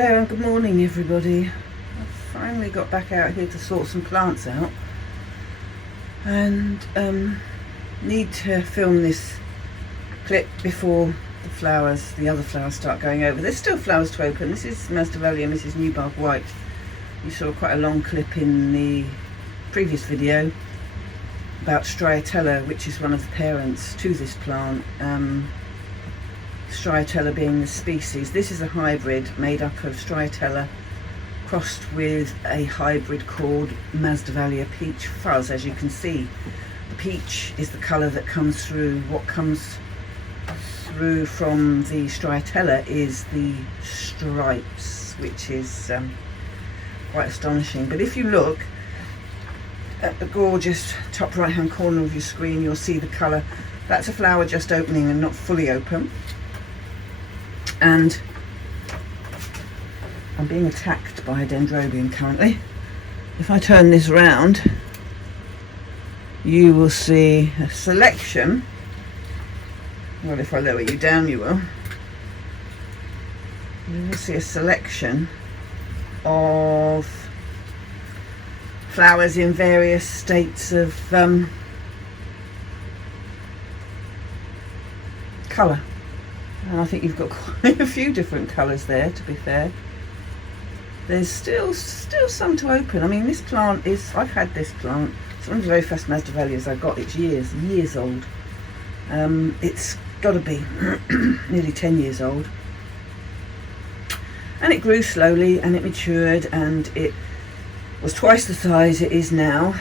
Hello and good morning everybody. I've finally got back out here to sort some plants out and need to film this clip before the other flowers start going over. There's still flowers to open. This is Masdevallia, Mrs. Newbark White. You saw quite a long clip in the previous video about Striatella, which is one of the parents to this plant. Striatella being the species. This is a hybrid made up of Striatella crossed with a hybrid called Masdevallia Peach Fuzz. As you can see, the peach is the colour that comes through. What comes through from the Striatella is the stripes, which is quite astonishing. But if you look at the gorgeous top right hand corner of your screen, you'll see the colour. That's a flower just opening and not fully open. And I'm being attacked by a dendrobium currently. If I turn this around, you will see a selection. Well, if I lower you down, you will. You will see a selection of flowers in various states of colour. And I think you've got quite a few different colours there, to be fair. There's still some to open. I mean, this plant is, I've had this plant. It's one of the very first Masdevallias I got. It's years old. It's got to be nearly 10 years old. And it grew slowly and it matured and it was twice the size it is now.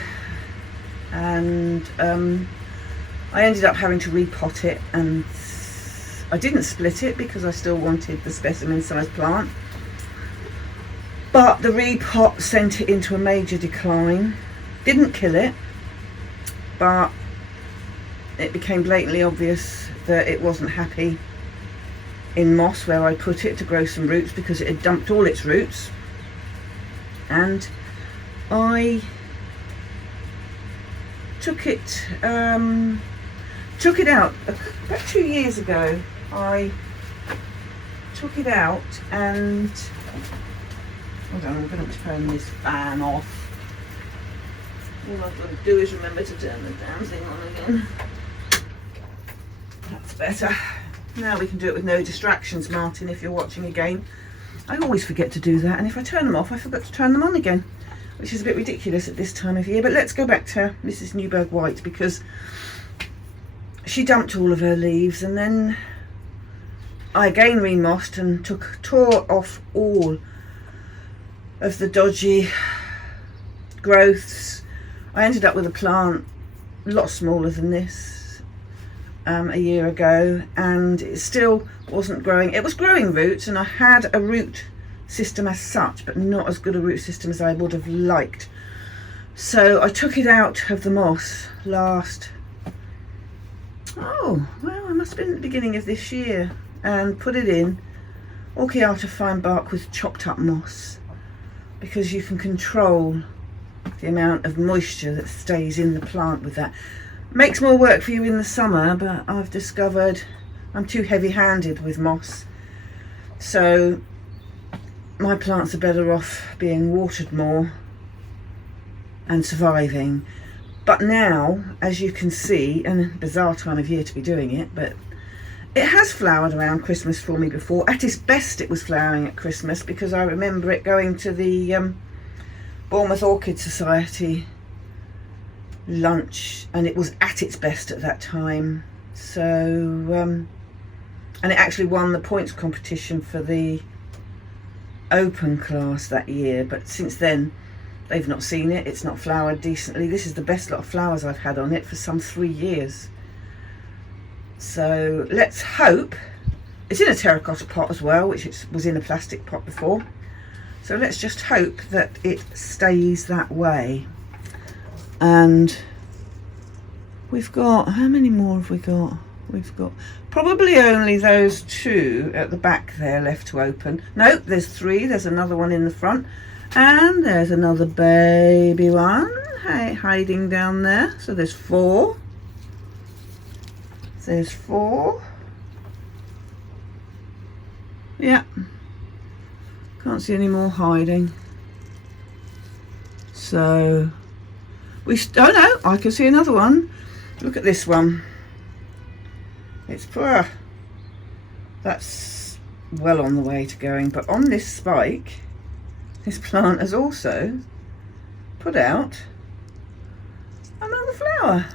And I ended up having to repot it, and I didn't split it because I still wanted the specimen sized plant, but the repot sent it into a major decline. Didn't kill it, but it became blatantly obvious that it wasn't happy in moss where I put it to grow some roots, because it had dumped all its roots. And I took it out about 2 years ago. I took it out and hold on, I'm going to turn this fan off. All I've got to do is remember to turn the damn thing on again. That's better. Now we can do it with no distractions, Martin, if you're watching again. I always forget to do that, and if I turn them off I forgot to turn them on again, which is a bit ridiculous at this time of year. But let's go back to Mrs. Newbark White, because she dumped all of her leaves, and then I again remossed and tore off all of the dodgy growths. I ended up with a plant a lot smaller than this a year ago, and it still wasn't growing. It was growing roots, and I had a root system as such, but not as good a root system as I would have liked. So I took it out of the moss last, oh well, it must have been at the beginning of this year, and put it in Orchiata fine bark with chopped up moss, because you can control the amount of moisture that stays in the plant with that. Makes more work for you in the summer, but I've discovered I'm too heavy-handed with moss, so my plants are better off being watered more and surviving. But now, as you can see, and a bizarre time of year to be doing it, but it has flowered around Christmas for me before. At its best it was flowering at Christmas, because I remember it going to the Bournemouth Orchid Society lunch, and it was at its best at that time. So and it actually won the points competition for the open class that year. But since then they've not seen it. It's not flowered decently. This is the best lot of flowers I've had on it for some 3 years. So let's hope. It's in a terracotta pot as well, which it was in a plastic pot before. So let's just hope that it stays that way. And we've got, how many more have we got? We've got probably only those 2 at the back there left to open. Nope, there's 3. There's another one in the front, and there's another baby one hiding down there. So there's 4. There's 4. Yeah, Can't see any more hiding. So oh no, I can see another one. Look at this one. It's that's well on the way to going, but on this spike, this plant has also put out another flower.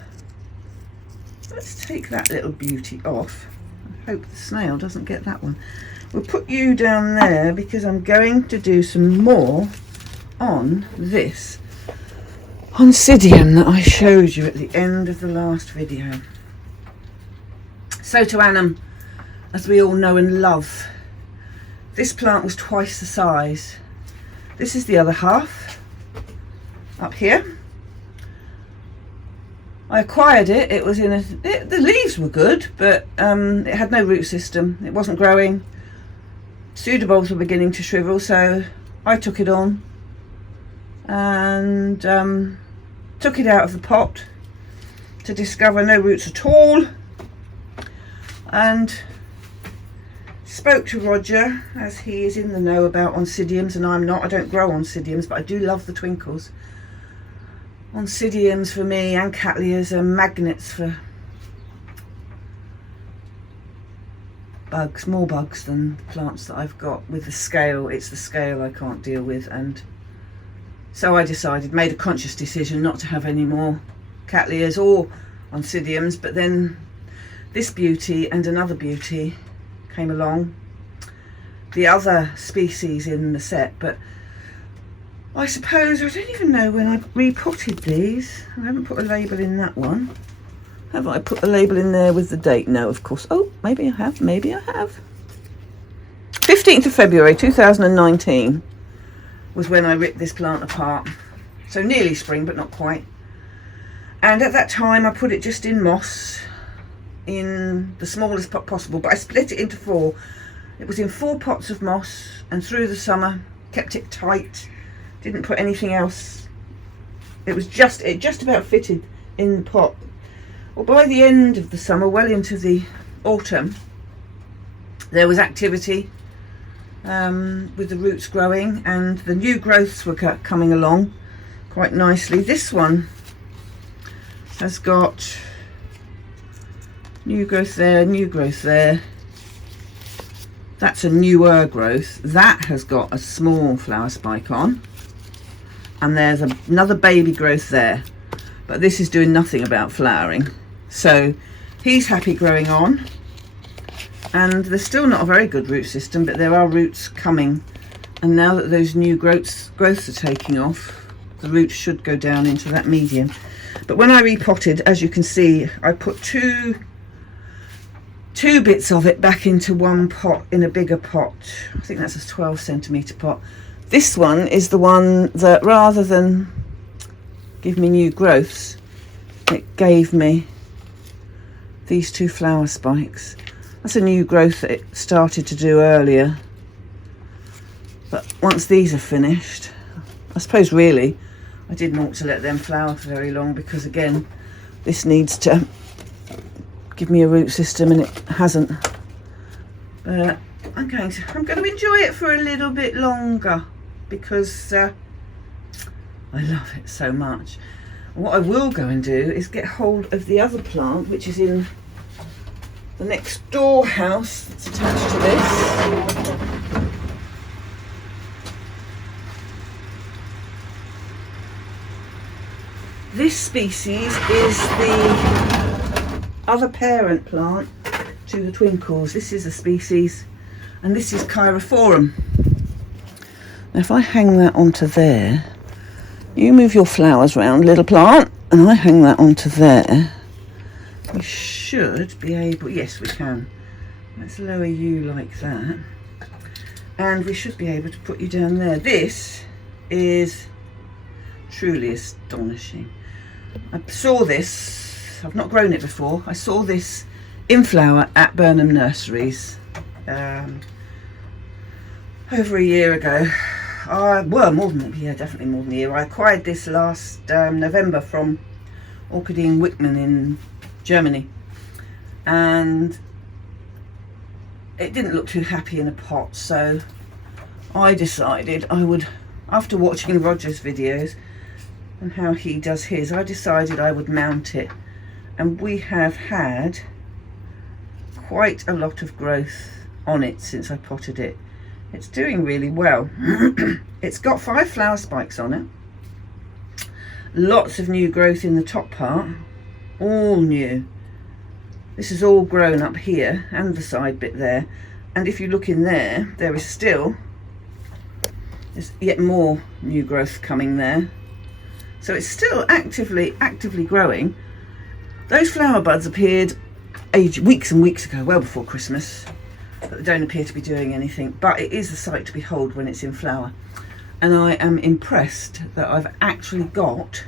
Let's take that little beauty off. I hope the snail doesn't get that one. We'll put you down there because I'm going to do some more on this Oncidium that I showed you at the end of the last video. So to Annam, as we all know and love, this plant was twice the size. This is the other half up here. I acquired it. It was in the leaves were good, but it had no root system. It wasn't growing. Pseudobulbs were beginning to shrivel, so I took it on and took it out of the pot to discover no roots at all, and spoke to Roger, as he is in the know about Oncidiums and I'm not. I don't grow Oncidiums, but I do love the twinkles. Oncidiums for me and Cattleyas are magnets for bugs, more bugs than plants that I've got. With the scale, it's the scale I can't deal with, and so I made a conscious decision not to have any more Cattleyas or Oncidiums. But then this beauty and another beauty came along, the other species in the set, but I suppose, I don't even know when I repotted these. I haven't put a label in that one. Have I put a label in there with the date? No, of course. Oh, maybe I have, maybe I have. 15th of February 2019 was when I ripped this plant apart. So nearly spring, but not quite. And at that time I put it just in moss, in the smallest pot possible, but I split it into 4. It was in 4 pots of moss, and through the summer kept it tight, didn't put anything else. It just about fitted in the pot. Well, by the end of the summer, well into the autumn, there was activity with the roots growing, and the new growths were coming along quite nicely. This one has got new growth there, new growth there. That's a newer growth. That has got a small flower spike on, and there's another baby growth there, but this is doing nothing about flowering. So he's happy growing on, and there's still not a very good root system, but there are roots coming, and now that those new growths are taking off, the roots should go down into that medium. But when I repotted, as you can see, I put two bits of it back into one pot, in a bigger pot. I think that's a 12 centimetre pot. This one is the one that, rather than give me new growths, it gave me these 2 flower spikes. That's a new growth that it started to do earlier. But once these are finished, I suppose really I didn't want to let them flower for very long, because again, this needs to give me a root system, and it hasn't. But I'm going to enjoy it for a little bit longer, because I love it so much. And what I will go and do is get hold of the other plant, which is in the next door house that's attached to this. This species is the other parent plant to the twinkles. This is a species, and this is Kyra. Now if I hang that onto there, you move your flowers round, little plant, and I hang that onto there, we should be able, yes we can, let's lower you like that, and we should be able to put you down there. This is truly astonishing. I saw this, I've not grown it before, I saw this in flower at Burnham Nurseries over a year ago. Well, more than, yeah, definitely more than a year. I acquired this last November from Orchid Wickman in Germany, and it didn't look too happy in a pot, so I decided I would, after watching Roger's videos and how he does his, I decided I would mount it. And we have had quite a lot of growth on it since I potted it. It's doing really well. It's got 5 flower spikes on it. Lots of new growth in the top part, all new. This is all grown up here and the side bit there. And if you look in there, there is still, there's yet more new growth coming there. So it's still actively growing. Those flower buds appeared weeks and weeks ago, well before Christmas, but they don't appear to be doing anything. But it is a sight to behold when it's in flower. And I am impressed that I've actually got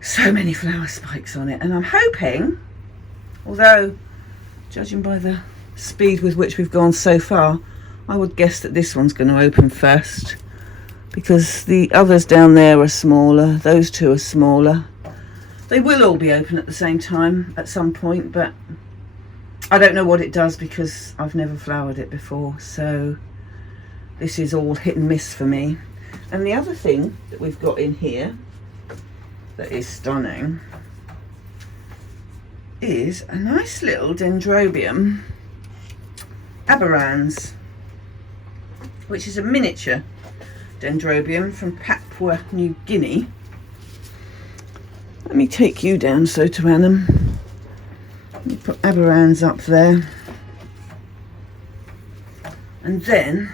so many flower spikes on it. And I'm hoping, although judging by the speed with which we've gone so far, I would guess that this one's going to open first, because the others down there are smaller, those two are smaller. They will all be open at the same time at some point, but I don't know what it does because I've never flowered it before, so this is all hit and miss for me. And the other thing that we've got in here that is stunning is a nice little Dendrobium aberrans, which is a miniature Dendrobium from Papua New Guinea. Let me take you down, so to Annam. Let me put aberrans up there. And then,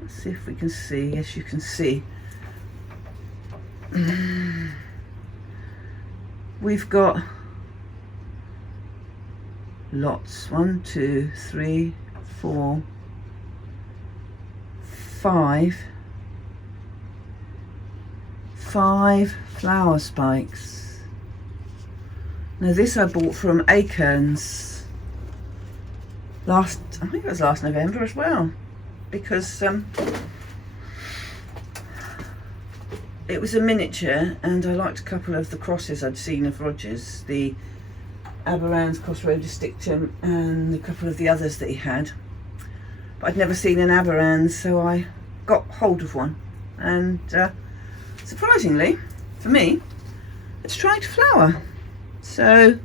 let's see if we can see. Yes, you can see. We've got lots. 1, 2, 3, 4, 5 flower spikes. Now this I bought from Acorns I think it was last November as well, because it was a miniature and I liked a couple of the crosses I'd seen of Roger's, the Aberrans Crossroads Dictum and a couple of the others that he had. But I'd never seen an Aberrans, so I got hold of one, and surprisingly for me, it's trying to flower. So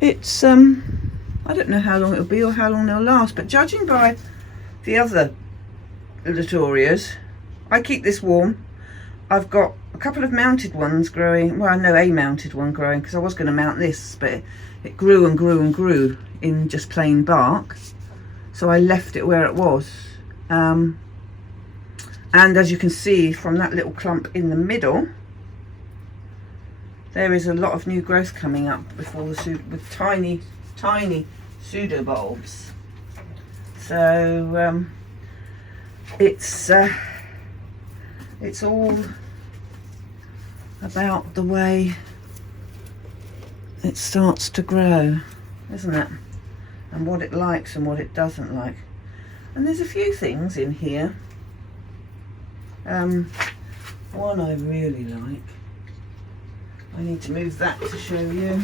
it's I don't know how long it'll be or how long they'll last, but judging by the other Litorias, I keep this warm. I've got a couple of mounted ones growing, well, no, a mounted one growing, because I was going to mount this, but it grew and grew and grew in just plain bark, so I left it where it was. And as you can see from that little clump in the middle, there is a lot of new growth coming up before with tiny pseudobulbs. So it's all about the way it starts to grow, isn't it? And what it likes and what it doesn't like. And there's a few things in here. One I really like. I need to move that to show you.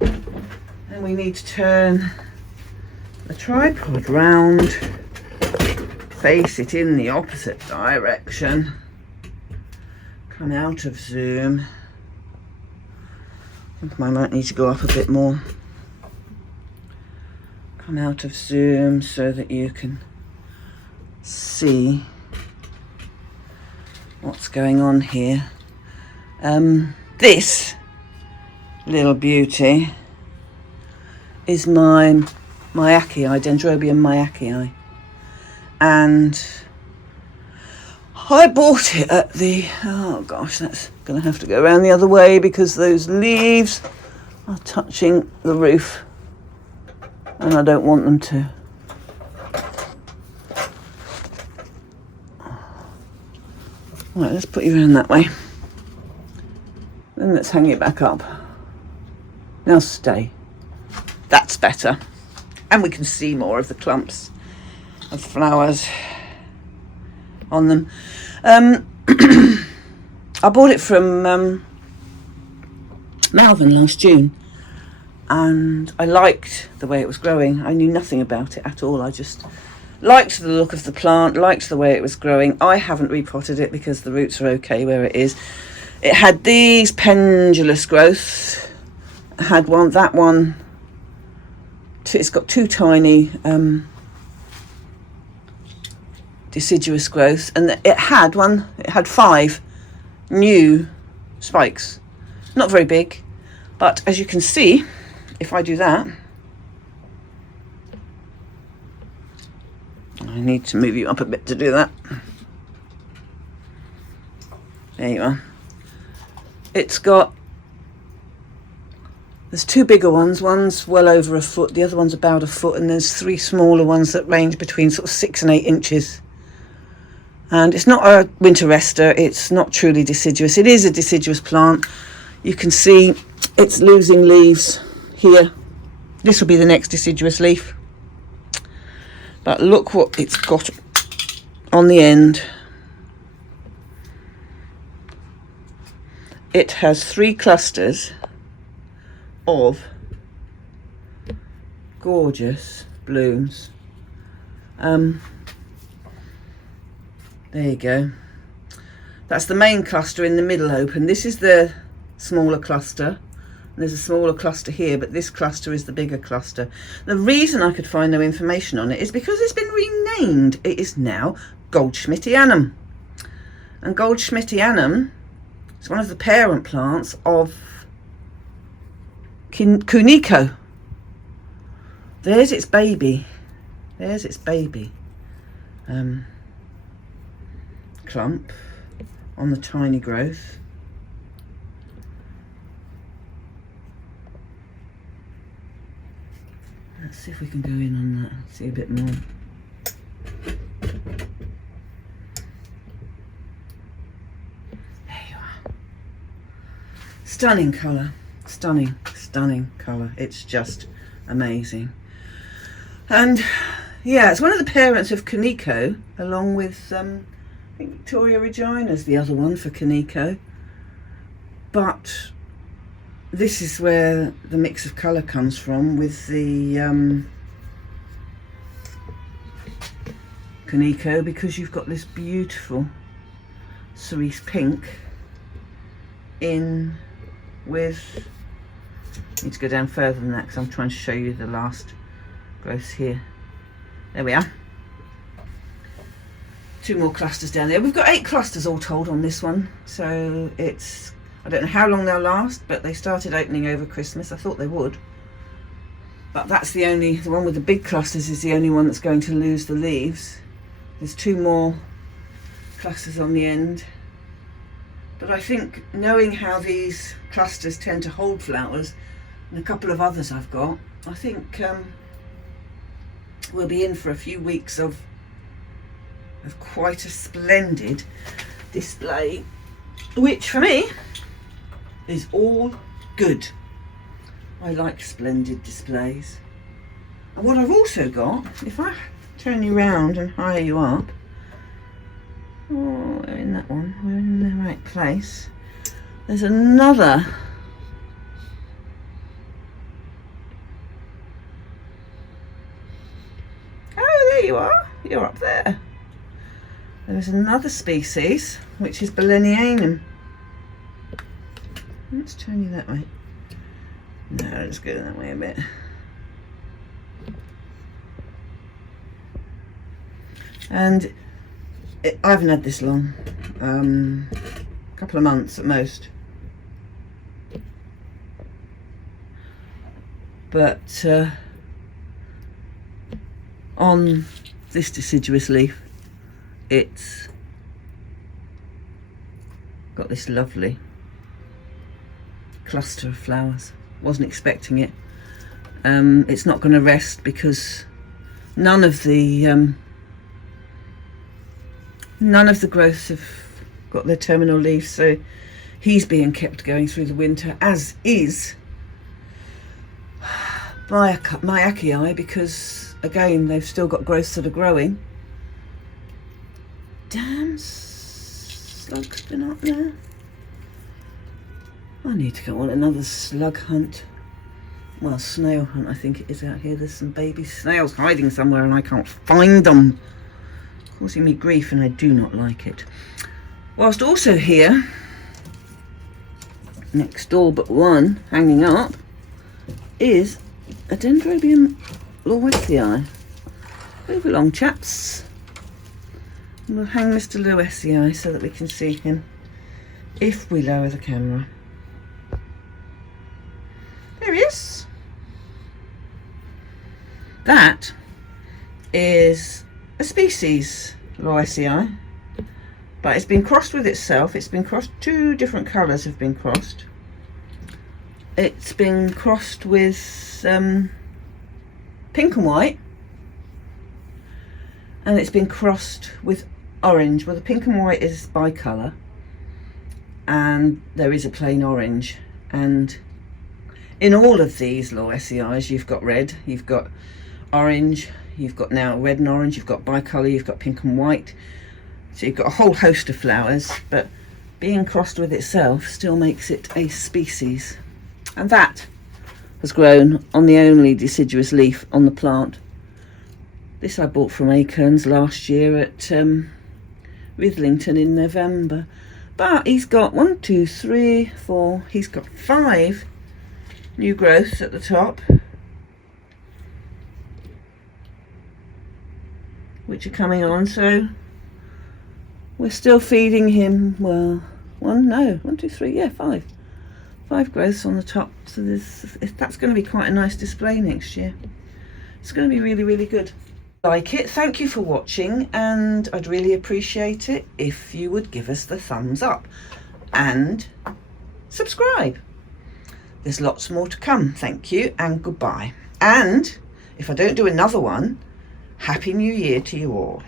And we need to turn the tripod round, face it in the opposite direction, come out of zoom. I think I might need to go up a bit more. Come out of zoom so that you can see what's going on here. This little beauty is my Myakii, Dendrobium Myakii, and I bought it at the, oh gosh, that's going to have to go around the other way because those leaves are touching the roof and I don't want them to. Right, let's put you around that way. Then let's hang it back up. Now stay. That's better. And we can see more of the clumps of flowers on them. I bought it from Malvern last June. and I liked the way it was growing. I knew nothing about it at all. I just liked the look of the plant, liked the way it was growing. I haven't repotted it because the roots are okay where it is. It had these pendulous growths. I had one, that one, it's got two tiny deciduous growths, and it had 5 new spikes. Not very big, but as you can see, if I do that, I need to move you up a bit to do that. There you are. There's 2 bigger ones. One's well over a foot, the other one's about a foot, and there's 3 smaller ones that range between sort of 6 and 8 inches. And it's not a winter rester, it's not truly deciduous. It is a deciduous plant. You can see it's losing leaves here. This will be the next deciduous leaf. But look what it's got on the end. It has 3 clusters of gorgeous blooms. There you go. That's the main cluster in the middle open. This is the smaller cluster. There's a smaller cluster here, but this cluster is the bigger cluster. The reason I could find no information on it is because it's been renamed. It is now Goldschmidtianum. And Goldschmidtianum is one of the parent plants of Kuniko. There's its baby. There's its baby. Clump on the tiny growth. Let's see if we can go in on that and see a bit more. There you are. Stunning colour. Stunning colour. It's just amazing. And yeah, it's one of the parents of Kuniko, along with I think Victoria Regina's the other one for Kuniko. But this is where the mix of colour comes from with the Kuniko, because you've got this beautiful cerise pink in with, I need to go down further than that because I'm trying to show you the last growths here. There we are. 2 more clusters down there. We've got 8 clusters all told on this one, so it's, I don't know how long they'll last, but they started opening over Christmas. I thought they would, but that's the one with the big clusters is the only one that's going to lose the leaves. There's 2 more clusters on the end, but I think knowing how these clusters tend to hold flowers, and a couple of others I've got, I think we'll be in for a few weeks of quite a splendid display, which for me is all good. I like splendid displays. And what I've also got, if I turn you round and higher you up, oh, we're in that one, we're in the right place. There's another there you are, you're up there. There's another species, which is Balenianum. Let's turn you that way. No, let's go that way a bit. And I haven't had this long, a couple of months at most. But on this deciduous leaf, it's got this lovely cluster of flowers. Wasn't expecting it. It's not going to rest because none of the growths have got their terminal leaves, so he's being kept going through the winter, as is my Achii, because again they've still got growths that are growing. Damn slug's been up there. I need to go on another slug hunt. well, snail hunt I think it is out here. There's some baby snails hiding somewhere and I can't find them, causing me grief, and I do not like it. Whilst also here, next door but one, hanging up, is a Dendrobium Orchids. Move along, chaps. And we'll hang Mr. Lewisi so that we can see him if we lower the camera. There he is. That is a species Lewisi, but it's been crossed with itself. It's been crossed, two different colours have been crossed. It's been crossed with pink and white, and it's been crossed with orange. Well, the pink and white is bicolour, and there is a plain orange. And in all of these Lewisi, you've got red, you've got orange, you've got now red and orange, you've got bicolour, you've got pink and white. So you've got a whole host of flowers, but being crossed with itself still makes it a species. And that has grown on the only deciduous leaf on the plant. This I bought from Acorns last year at Withlington in November. But he's got 1, 2, 3, 4, he's got 5 new growths at the top, which are coming on, so we're still feeding him, well, 1, 2, 3, yeah, 5 growths on the top. So that's going to be quite a nice display next year. It's going to be really, really good. Like it, thank you for watching, and I'd really appreciate it if you would give us the thumbs up and subscribe. There's lots more to come. Thank you and goodbye. And if I don't do another one, Happy New Year to you all.